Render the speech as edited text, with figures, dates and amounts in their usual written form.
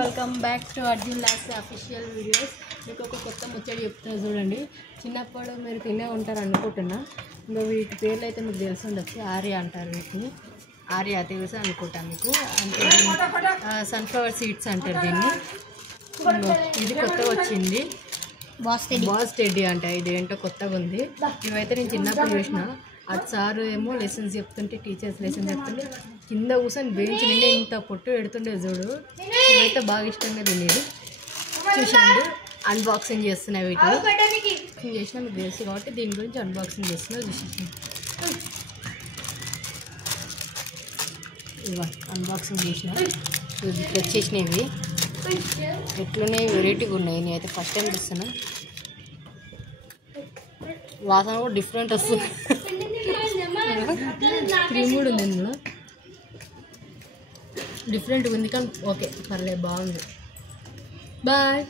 Welcome back to Arjun లాస్ official videos. మీకు ఒక కొత్త ముచ్చడి చెప్తున్నా చూడండి. చిన్నప్పుడు మీరు తినే ఉంటారు అనుకుంటున్నా. ఇంకా వీటి పేర్లు అయితే మీకు తెలిసి ఉండొచ్చు. ఆర్య అంటారు వీటిని. ఆర్య తెలుసు అనుకుంటా మీకు. అంటే సన్ఫ్లవర్ సీడ్స్ అంటారు దీన్ని. ఇది కొత్తగా వచ్చింది, బాస్ టెడ్డీ అంట. ఇది ఏంటో కొత్తగా ఉంది. ఇవైతే నేను చిన్నప్పుడు చూసిన. అటు సారు ఏమో లెసన్స్ చెప్తుంటే, టీచర్స్ లెసన్స్ చెప్తుంటే కింద కూర్చొని బెంచ్ నిండా ఇంత పొట్టు పెడుతుండే చూడు. ఇవైతే బాగా ఇష్టంగా తినేది. చూసాను, అన్బాక్సింగ్ చేస్తున్నా. వీటిని చేసినా మీకు తెలుసు కాబట్టి దీని గురించి అన్బాక్సింగ్ చేస్తున్నా. చూసేసాను, ఇవా అన్బాక్సింగ్ చేసిన. వచ్చేసినవి ఎట్లున్నాయి, వెరైటీగా ఉన్నాయి. నేనైతే ఫస్ట్ టైం చూస్తున్నా. వాసన కూడా డిఫరెంట్ వస్తుంది. 3 ఉంది ఇందులో. డిఫరెంట్గా ఉంది కానీ ఓకే, పర్లేదు, బాగుంది. బాయ్.